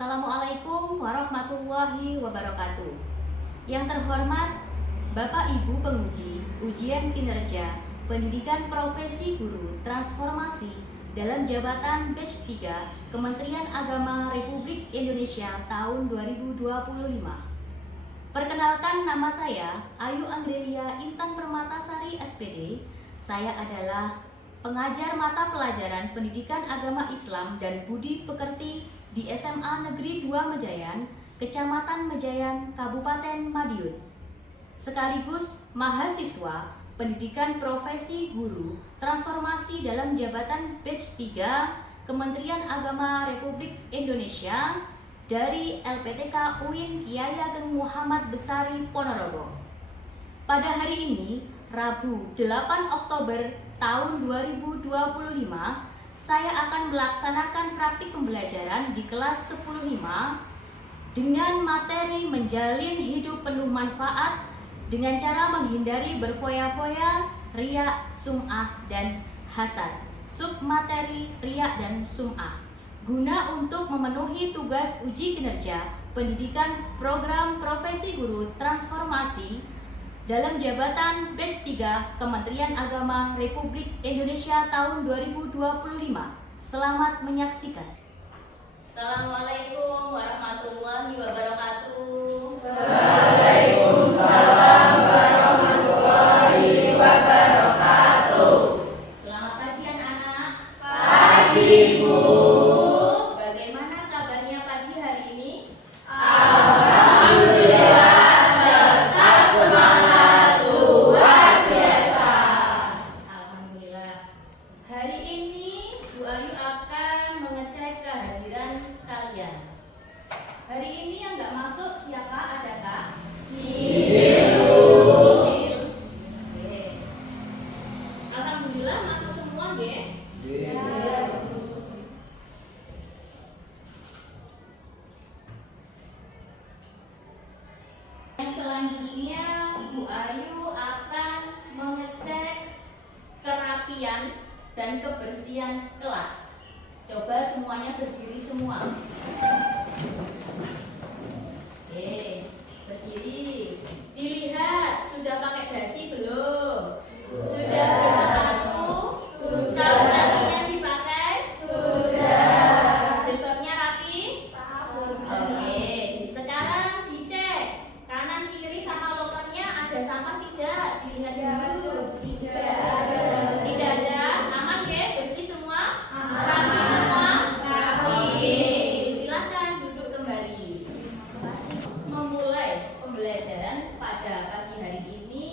Assalamualaikum warahmatullahi wabarakatuh. Yang terhormat Bapak Ibu penguji ujian kinerja pendidikan profesi guru transformasi dalam jabatan batch 3 Kementerian Agama Republik Indonesia tahun 2025. Perkenalkan, nama saya Ayu Anggelia Intan Permatasari SPD. Saya adalah pengajar mata pelajaran Pendidikan Agama Islam dan Budi Pekerti di SMA Negeri 2 Mejayan, Kecamatan Mejayan, Kabupaten Madiun. Sekaligus mahasiswa Pendidikan Profesi Guru Transformasi dalam jabatan batch 3 Kementerian Agama Republik Indonesia dari LPTK UIN Kiai Ageng Muhammad Besari Ponorogo. Pada hari ini, Rabu 8 Oktober tahun 2025, saya akan melaksanakan praktik pembelajaran di kelas 10.5 dengan materi menjalin hidup penuh manfaat dengan cara menghindari berfoya-foya, riya, sum'ah, dan hasad. Submateri riya dan sum'ah guna untuk memenuhi tugas uji kinerja pendidikan program profesi guru transformasi dalam jabatan batch 3 Kementerian Agama Republik Indonesia tahun 2025. Selamat menyaksikan. Assalamualaikum warahmatullahi wabarakatuh. Waalaikumsalam warahmatullahi wabarakatuh. Selamat pagi anak-anak. Pagi, Bu. Bagaimana kabarnya pagi hari ini? Alhamdulillah, tetap semangat luar biasa. Alhamdulillah. Hari ini Bu Ayu akan mengecek kehadiran kalian. Hari ini yang nggak masuk siapa? Adakah? Ibu. Oke. Alhamdulillah masuk semua, nggih? Yang selanjutnya Bu Ayu akan mengecek kerapian dan kebersihan kelas. Coba semuanya berdiri semua. Oke, berdiri. Dilihat, sudah pakai dasi belum? Sudah bersepatu? Kaos kakinya dipakai? Sudah. Jilbabnya rapi? Oke, sekarang dicek kanan kiri sama lokernya ada sampah tidak? Dilihat dulu. Tidak ada. Aman ya? Bersih semua? Rapi semua? Silakan duduk kembali. Memulai pembelajaran pada pagi hari ini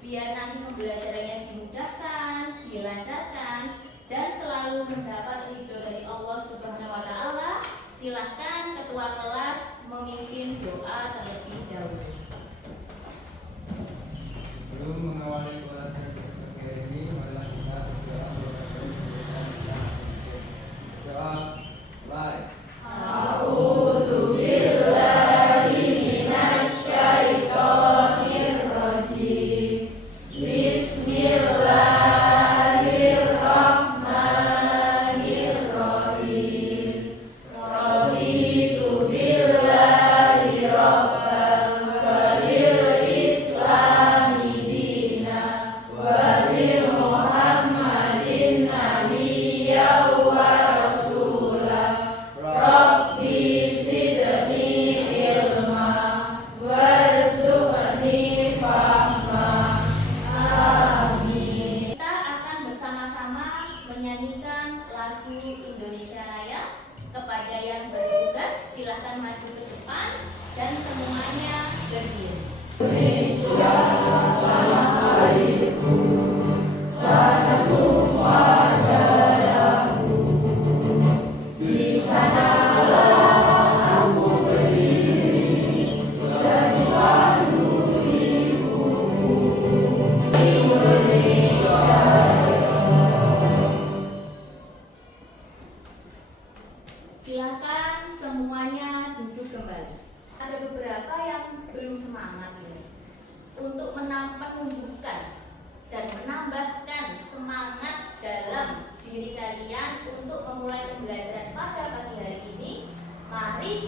biar nanti pembelajarannya dimudahkan, dilancarkan, dan selalu mendapat ridho dari Allah Subhanahu wa Ta'ala. Silahkan ketua kelas memimpin doa terlebih dahulu. Sebelum mengawali pelajaran kita ini, marilah kita berdoa doa baik. A'udzu billahi minasyaitonir rajim. Bismillahirrahmanirrahim. Raditu billahi rabban wa bil islami dina wa bi Muhammadin nabiyyan wa rasulah. Rabbi zidni ilma warzuqni fahma. Amin. Kita akan bersama-sama menyanyikan lagu Indonesia Raya. Kepada yang bertugas silahkan maju ke depan dan semuanya berdiri. Indonesia tanah airku, tanah tumpah darahku. Di sanalah aku berdiri, jadi pandu ibuku. Indonesia. Silakan semuanya duduk kembali. Ada beberapa yang belum semangat ini. Untuk menumbuhkan dan menambahkan semangat dalam diri kalian untuk memulai pembelajaran pada pagi hari ini, mari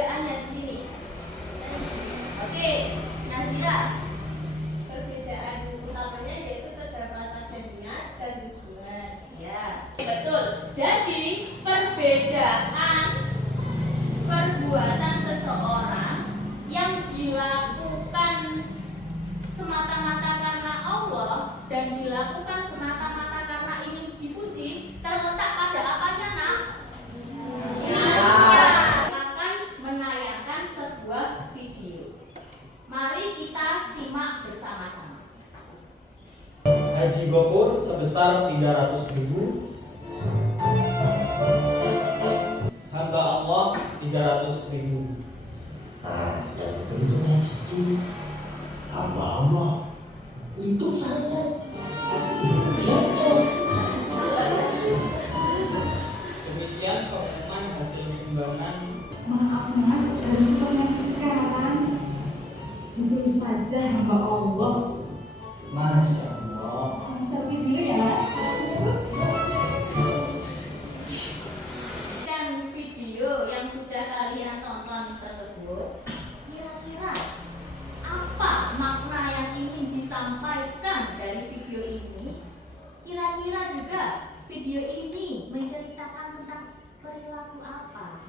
perbedaannya di sini? Oke, Nazira. Perbedaan utamanya yaitu terdapat ada niat dan tujuan. Ya, betul. Jadi perbedaan perbuatan seseorang yang dilakukan semata-mata karena Allah dan dilakukan semata-mata karena ingin dipuji terletak pada apanya, nak? Akan menayangkan sebuah video. Mari kita simak bersama-sama. Haji Gofur sebesar 300.000, hamba Allah 300.000. Yang benar itu hamba Allah itu saya. Demikian pengumuman hasil sumbangan. Maaf mas, dari informasi sekarang ditulis saja hamba Allah. Masya Allah. Selfie dulu ya mas. Dan video yang sudah kalian tonton tersebut, kira-kira apa makna yang ingin disampaikan dari video ini? Kira-kira juga video ini menceritakan tentang perilaku apa?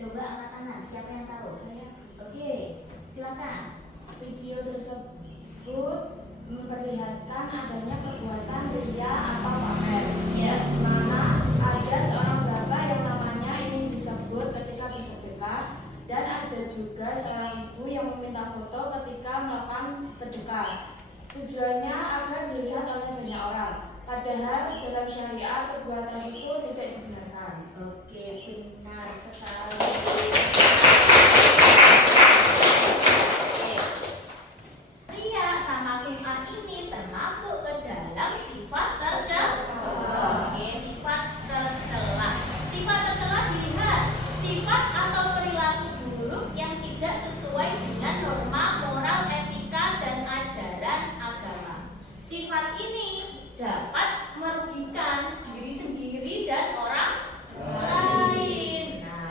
Coba angkat tangan, siapa yang tahu? Saya. Oke, silakan. Video tersebut memperlihatkan adanya perbuatan ria atau pamer. Iya. Di mana ada seorang bapak yang namanya ingin disebut ketika bersedekah, dan ada juga seorang ibu yang meminta foto ketika melakukan sedekah. Tujuannya agar dilihat oleh banyak orang. Padahal dalam syariat perbuatan itu tidak dibenarkan. Oke, benar sekali. Ria sama sum'ah ini termasuk ke dalam sifat tercela. Oke, sifat tercela. Sifat tercela dilihat sifat atau perilaku buruk yang tidak sesuai dengan norma moral, etika, dan ajaran agama. Sifat ini dapat merugikan diri sendiri dan orang lain. Nah,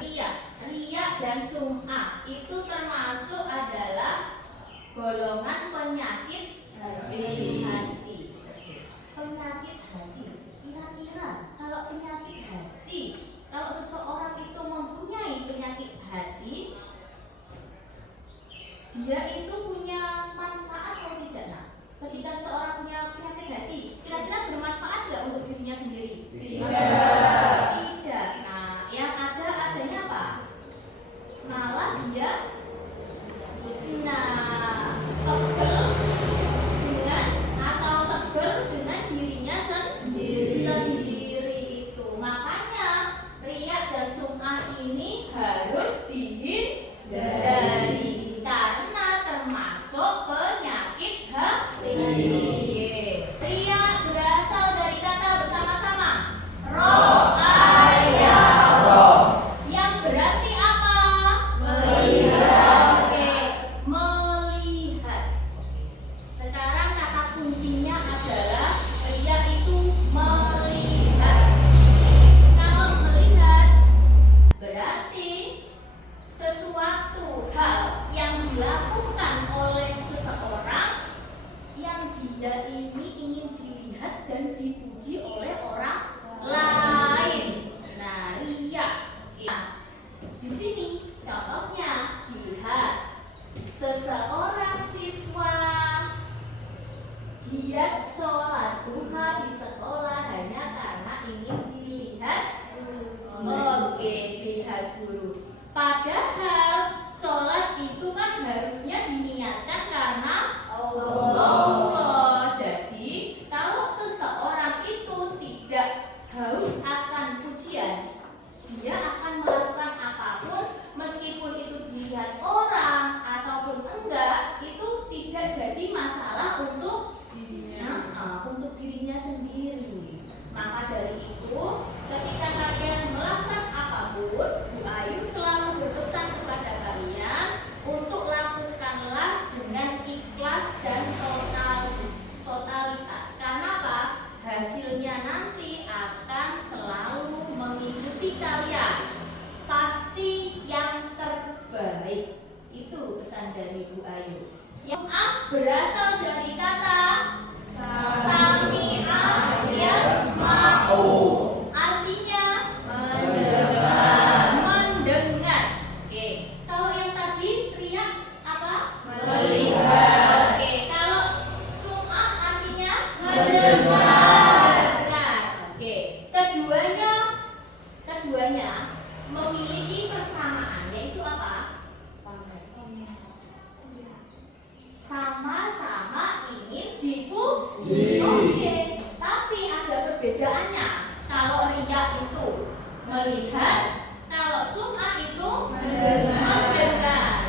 ria dan sum'ah itu termasuk adalah golongan penyakit hati. Penyakit hati. Kira-kira kalau penyakit hati, kalau seseorang itu mempunyai penyakit hati, dia itu punya manfaat atau tidak, nak? Ketika seorang punya penyakit hati, kira-kira bermanfaat nggak untuk dirinya sendiri? Tidak. Nah, yang adanya apa? Malah dia sebel dengan dirinya sendiri itu. Makanya riya dan sum'ah ini harus dihindari karena termasuk penyakit hati. Riya berasal dari kata bersama-sama roh, yang berarti apa? Meriah. Yang A berasal dari kata sami'a yasma'u. Artinya mendengar. Oke. Kalau yang tadi riak apa? Melihat. Oke. Kalau sum'ah artinya mendengar. Oke. Keduanya memiliki persamaan, yaitu apa? Sama-sama ingin dipuji. Oke, tapi ada perbedaannya. Kalau riya itu melihat, kalau sum'ah itu mendengar.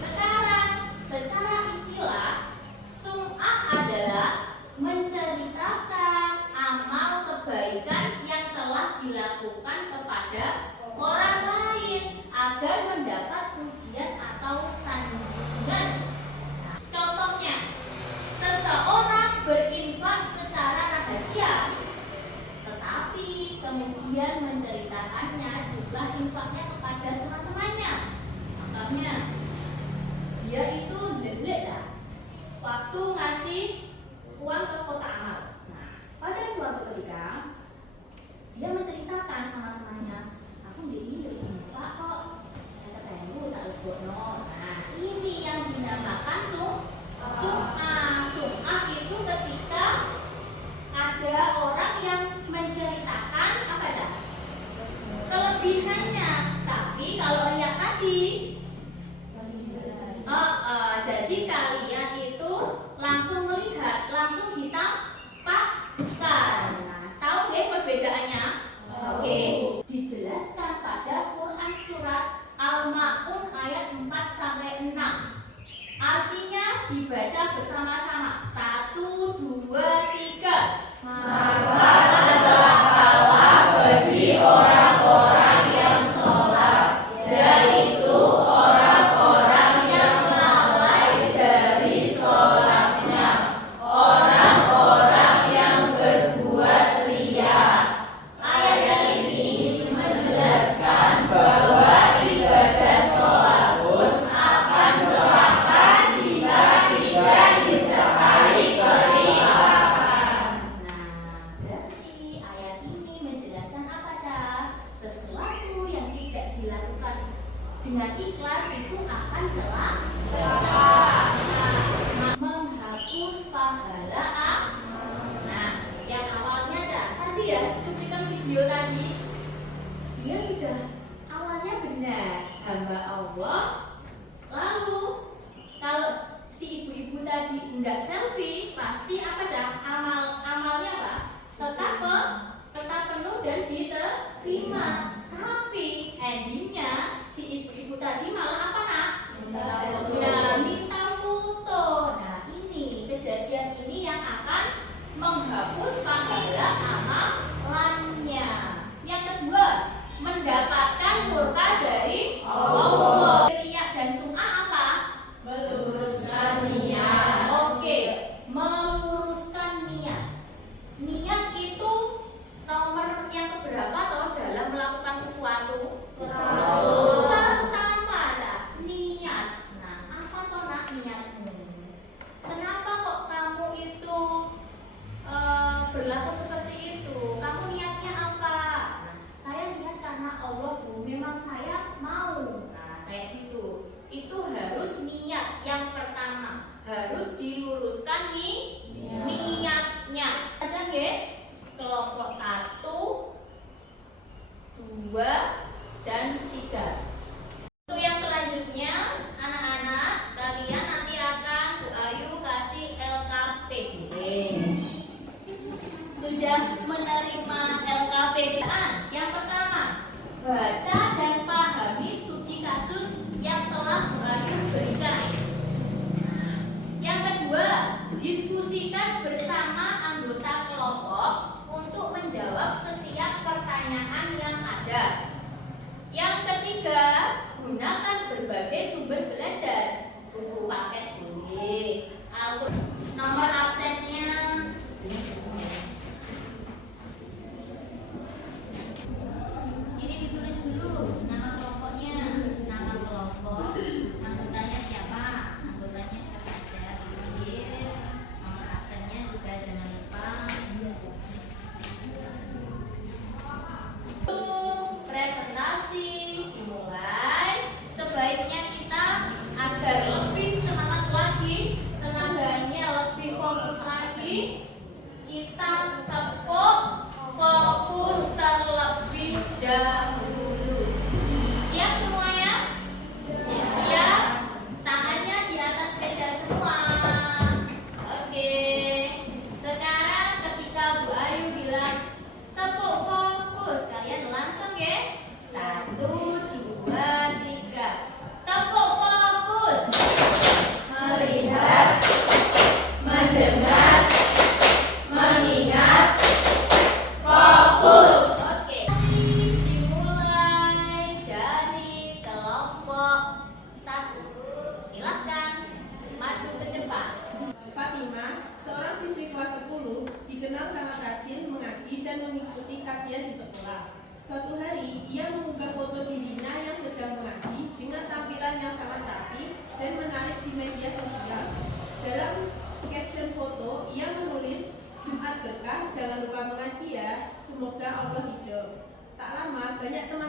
Sekarang secara istilah, sum'ah adalah menceritakan amal kebaikan yang telah dilakukan kepada orang lain agar mendapat pujian atau sanjungan. Contohnya, seseorang berinfak secara rahasia, tetapi kemudian menceritakannya jumlah infaknya kepada teman-temannya. Contohnya, dia itu delek ya, waktu ngasih uang ke kotak amal. Nah, pada suatu ketika dia menceritakan sama temannya, aku ini infak kok, saya ketemu tak lebokno. Nah, ini yang dinamakan sum'ah. Sum'ah itu ketika ada orang yang menceritakan apa aja kelebihannya. Tapi kalau riya tadi, jadi kalian itu langsung melihat, langsung ditampakkan. Nah, tahu nggak perbedaannya? Oke, dijelaskan pada Quran surat Al-Ma'un ayat 4-6. Artinya dibaca bersama-sama. 1, 2, 3. Maka adalah pahala bagi orang-orang yang sholat, yaitu orang-orang yang lalai dari sholatnya, orang-orang yang berbuat riya. Ayat ini menjelaskan bahwa ibadah sholat pun akan celaka jika tidak disertai keikhlasan. Nah, berarti ayat ini menjelaskan apa, Cak? Sesuatu yang tidak dilakukan dengan ikhlas itu akan celaka. Menghapus pahala. Nah, yang awalnya Cak, tadi ya cuplikan video tadi, dia sudah awalnya benar hamba Allah. Lalu kalau si ibu-ibu tadi enggak selfie, pasti apa Cak? Amalnya apa? Tetap penuh dan diterima. Tapi endingnya si ibu-ibu tadi malah apa nak? Minta foto. Nah, ini kejadian ini yang akan menghapus pahala amalannya. Yang kedua, mendapatkan murka dari Allah. Riya dan sum'ah apa? Meluruskan niat. Oke, meluruskan niat. Niat itu nomor yang keberapa toh dalam melakukan sesuatu? Pertama,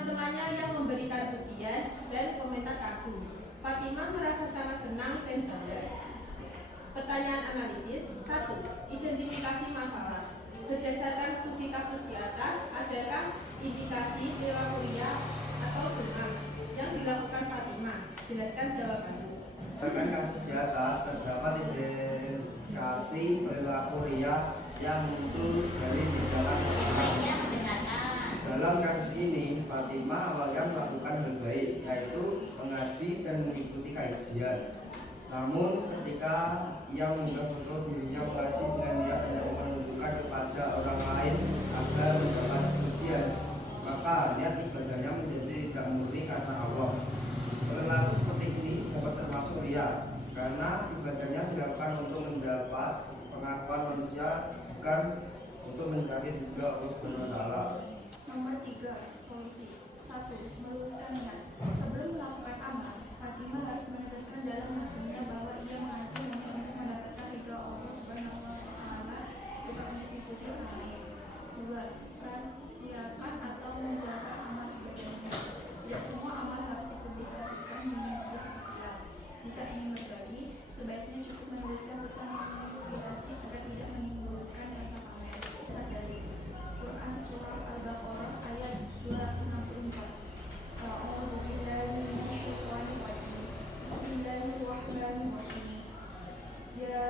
teman-temannya yang memberikan pujian dan komentar kagum. Fatimah merasa sangat senang dan bangga. Pertanyaan analisis. 1. Identifikasi masalah. Berdasarkan studi kasus di atas, adakah indikasi perilaku riya atau sum'ah yang dilakukan Fatimah? Jelaskan jawabannya. Berdasarkan kasus di atas, terdapat indikasi perilaku riya yang muncul dari dalam dalam kasus ini, Fatimah awalnya melakukan hal baik, yaitu mengaji dan mengikuti kajian. Namun, ketika ia mengunggah foto dirinya mengaji dengan niat hendak menunjukkan kepada orang lain agar mendapat pujian, maka niat ibadahnya menjadi tidak murni karena Allah. Perilaku seperti ini dapat termasuk riya, karena ibadahnya dilakukan untuk mendapat pengakuan manusia, bukan untuk mencari ridho Allah Subhanahu wa taala. Nomor 3. Solusi. 1. Meluruskan niat. Sebelum melakukan amal, Fatimah harus menegaskan dalam hatinya bahwa ia mengaji hanya untuk mendapatkan ridho Allah Subhanahu wa taala, bukan untuk diikuti orang lain. 2. Rahasiakan atau menjaga amal ibadahnya. Tidak semua amal harus dipublikasikan di media sosial. Jika ingin berbagi, sebaiknya cukup menuliskan pesan yang menginspirasi agar tidak menimbulkan rasa pamer. Sadari. Quran Surah Al-Baqarah ayat 264. A'udzu billahi minasyaitonir rajim. Bismillahirrahmanirrahim. Ya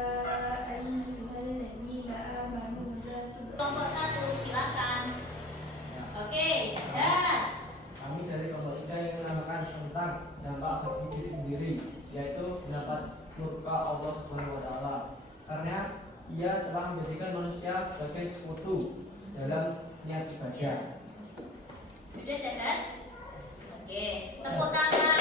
ayyuhalladzina amanu la Kelompok 1, silakan. Oke, catat. Kami dari kelompok 3 yang menambahkan tentang dampak bagi diri sendiri, yaitu mendapat murka Allah Subhanahu wa taala. Karena ia telah menjadikan manusia sebagai sekutu dalam niat ibadah. Sudah catat? Oke, tepuk tangan.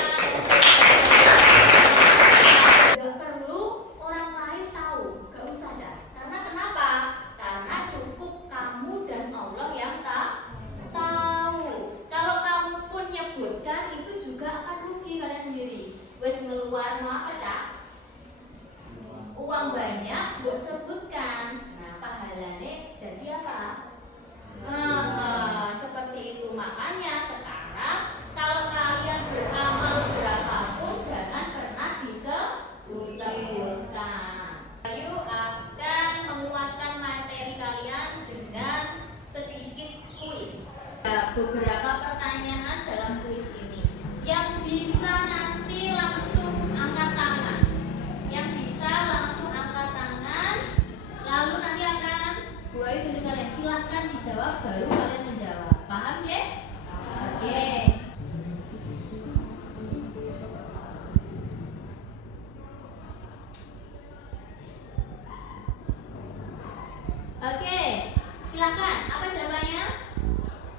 Gak perlu orang lain tahu, gak usah Cak. Karena kenapa? Karena cukup kamu dan Allah yang tahu. Kalau kamu pun nyebutkan, itu juga akan rugi kalian sendiri. Wes ngeluar apa Cak? Uang banyak buat sebutkan. Nah, pahalanya jadi apa? Seperti itu. Makanya sekarang kalau kalian beramal berapapun jangan pernah disebutkan. Ayo akan menguatkan materi kalian dengan sedikit kuis. Beberapa pertanyaan dalam kuis ini yang bisa nanti langsung angkat tangan. Yang bisa langsung angkat tangan, lalu nanti akan Bu Ayu tunjuk kalian, silahkan dijawab baru kalian menjawab. Paham ya? Oke. Oke, silahkan. Apa jawabannya?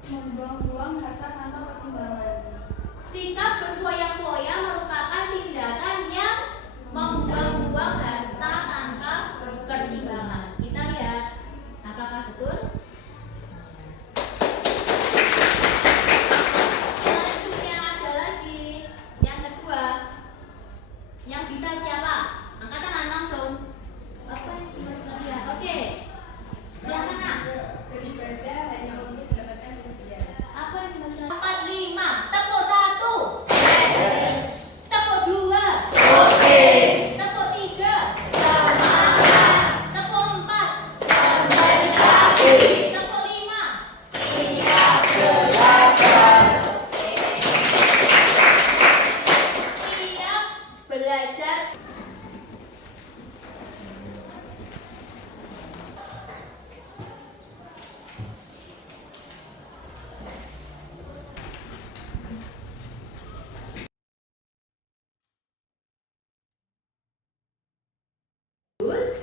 membuang-buang harta tanpa pertimbangan. Sikap berfoya-foya merupakan tindakan yang membuang-buang harta tanpa pertimbangan. Kita lihat apakah betul? Selanjutnya ada lagi yang kedua. Yang bisa siapa? Angkat tangan langsung. Apa ya? Oke. Silakan Nak. Beribadah hanya untuk mendapatkan pujian. Apa yang dimaksud? 45. Tepuk 1. Tepuk 2. Oke. Tepuk 3. Semangat. Tepuk 4. Sampai kaki. Tepuk 5. Siap belajar. Siap belajar.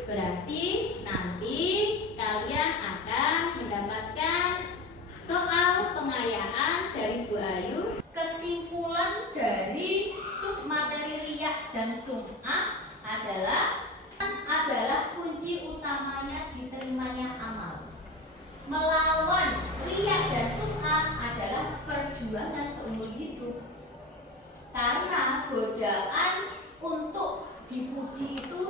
Berarti nanti kalian akan mendapatkan soal pengayaan dari Bu Ayu. Kesimpulan dari submateri riya dan sum'ah adalah kunci utamanya diterimanya amal. Melawan riya dan sum'ah adalah perjuangan seumur hidup. Karena godaan untuk dipuji itu